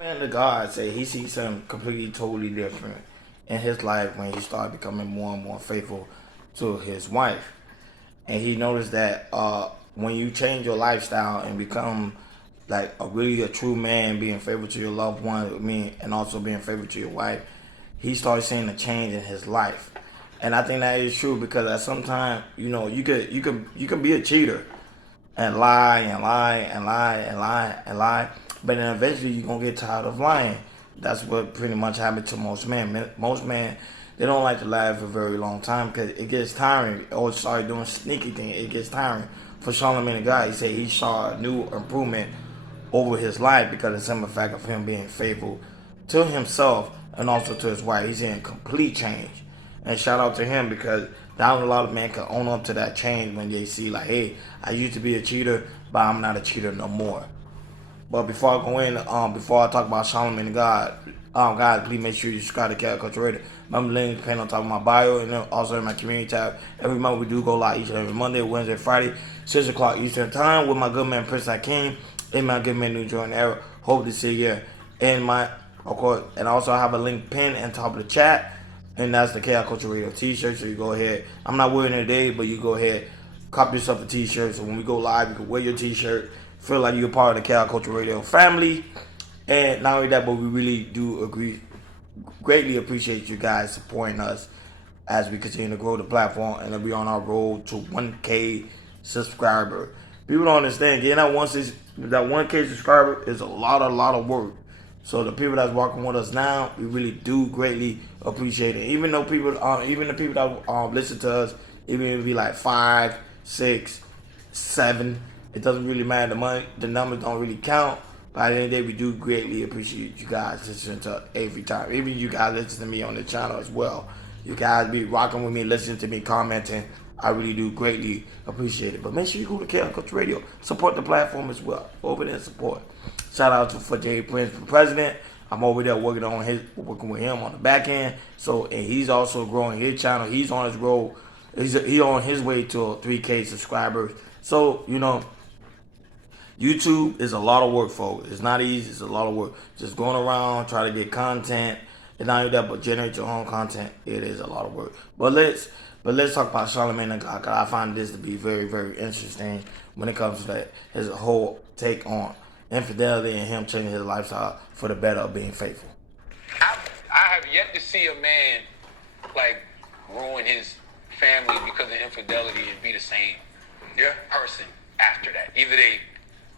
Man, the God say he sees something completely, totally different in his life when he started becoming more and more faithful to his wife, and he noticed that when you change your lifestyle and become like a true man, being faithful to your loved one, I mean, and also being faithful to your wife, he started seeing a change in his life, and I think that is true because at some time, you can be a cheater and lie and lie and lie and lie and lie. But then eventually you're gonna get tired of lying. That's what pretty much happened to most men. Most men, they don't like to lie for a very long time because it gets tiring. Or start doing sneaky things. It gets tiring. For Charlamagne the guy, he said he saw a new improvement over his life because of the simple fact of him being faithful to himself and also to his wife. He's in complete change. And shout out to him because not a lot of men can own up to that change when they see like, hey, I used to be a cheater, but I'm not a cheater no more. But before I go in, before I talk about Charlamagne and God, guys, please make sure you subscribe to Cat Culture Radio. Remember, the link pinned on top of my bio and then also in my community tab. Every month we do go live each and every Monday, Wednesday, Friday, 6 o'clock Eastern Time with my good man Prince King and my good man New Jordan Era. Hope to see you. And of course, and also I have a link pinned on top of the chat. And that's the Chaos Culture Radio t-shirt. So you go ahead. I'm not wearing it today, but you go ahead, cop yourself a t-shirt. So when we go live, you can wear your t-shirt. Feel like you're part of the Chaos Culture Radio family. And not only that, but we really do greatly appreciate you guys supporting us as we continue to grow the platform and to be on our road to 1K subscriber. People don't understand. Getting that 1K subscriber is a lot of work. So the people that's working with us now, we really do greatly appreciate it. Even though even the people that listen to us, even if it be like 5, 6, 7, it doesn't really matter. The numbers don't really count. But at the end of the day, we do greatly appreciate you guys listening to us every time. Even you guys listen to me on the channel as well. You guys be rocking with me, listening to me, commenting. I really do greatly appreciate it. But make sure you go to Chaos Culture Radio. Support the platform as well. Over there, support. Shout out for Jay Prince for president. I'm over there working with him on the back end. So and he's also growing his channel. He's on his road. He's on his way to 3K subscribers. So YouTube is a lot of work, folks. It's not easy. It's a lot of work. Just going around trying to get content. And not only that, but generate your own content. It is a lot of work. But let's talk about Charlamagne and God. I find this to be very, very interesting when it comes to that. His whole take on infidelity and him changing his lifestyle for the better of being faithful. I have yet to see a man like ruin his family because of infidelity and be the same person after that. Either they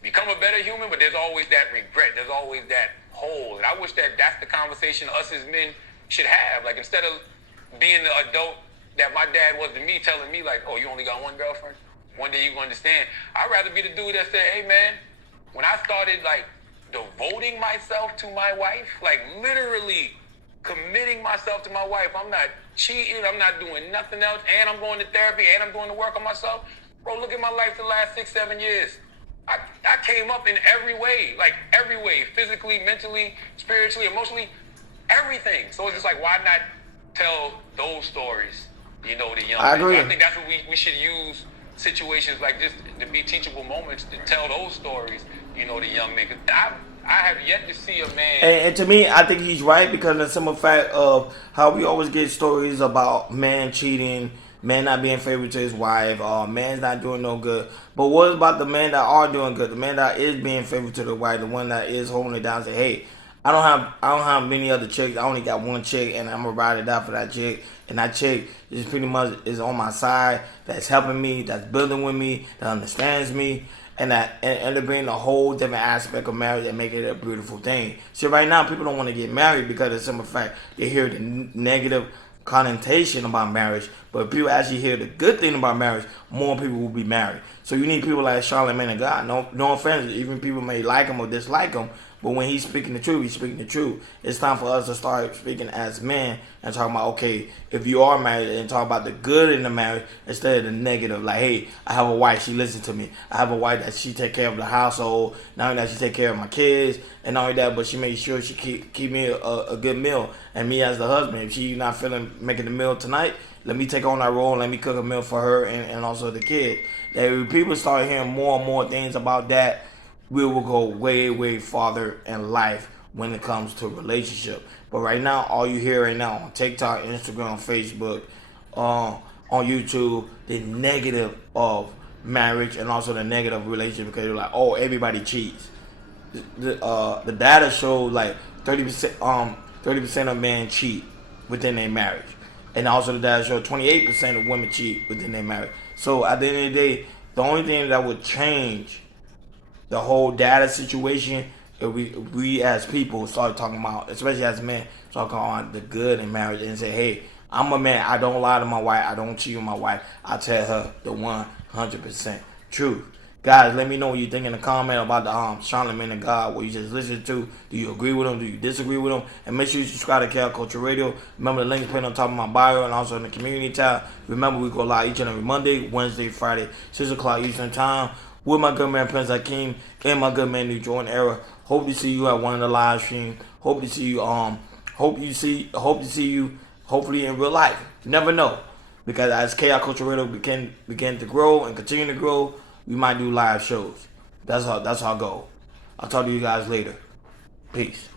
become a better human, but there's always that regret. There's always that hole. And I wish that's the conversation us as men should have. Like, instead of being the adult that my dad was to me, telling me like, oh, you only got one girlfriend? One day you understand. I'd rather be the dude that said, hey man, when I started like devoting myself to my wife, like literally committing myself to my wife, I'm not cheating, I'm not doing nothing else, and I'm going to therapy, and I'm doing the work on myself. Bro, look at my life the last 6, 7 years. I came up in every way, physically, mentally, spiritually, emotionally, everything. So it's just like, why not tell those stories, the young I men? agree. So I think that's what we should use situations like this to be teachable moments, to tell those stories, the young men. 'Cause I have yet to see a man. And to me, I think he's right because of the simple fact of how we always get stories about man cheating, man not being faithful to his wife, or man's not doing no good. But what about the men that are doing good? The man that is being faithful to the wife, the one that is holding it down and say, hey, I don't have many other chicks. I only got one chick, and I'm gonna ride it out for that chick. And that chick is pretty much is on my side. That's helping me. That's building with me. That understands me. And to bring a whole different aspect of marriage and make it a beautiful thing. See, right now people don't want to get married because of the simple fact they hear the negative connotation about marriage. But if people actually hear the good thing about marriage, more people will be married. So you need people like Charlamagne and God. No offense, even people may like him or dislike him, but when he's speaking the truth, he's speaking the truth. It's time for us to start speaking as men and talking about, okay, if you are married, and talk about the good in the marriage instead of the negative. Like, hey, I have a wife, she listens to me. I have a wife that she take care of the household. Not only that, she take care of my kids, and not only that, but she makes sure she keep me a good meal. And me as the husband, if she not feeling making the meal tonight, let me take on that role and let me cook a meal for her and also the kids. That if people start hearing more and more things about that, we will go way, way farther in life when it comes to relationship. But right now, all you hear right now on TikTok, Instagram, Facebook, on YouTube, the negative of marriage and also the negative relationship, because you're like, oh, everybody cheats. The data shows like 30% of men cheat within their marriage, and also the data shows 28% of women cheat within their marriage. So at the end of the day, the only thing that would change the whole data situation if we as people start talking about, especially as men, start talking about the good in marriage and say, hey, I'm a man. I don't lie to my wife. I don't cheat on my wife. I tell her the 100% truth. Guys, let me know what you think in the comment about the Charlamagne and God, what you just listened to. Do you agree with him? Do you disagree with him? And make sure you subscribe to Chaos Culture Radio. Remember, the link is put on top of my bio and also in the community tab. Remember, we go live each and every Monday, Wednesday, Friday, 6 o'clock Eastern Time with my good man Prince Hakeem and my good man New Jordan Era. Hope to see you at one of the live streams. Hope to see you hope to see you hopefully in real life. You never know. Because as Chaos Culture Radio begin to grow and continue to grow, we might do live shows. That's how I go. I'll talk to you guys later. Peace.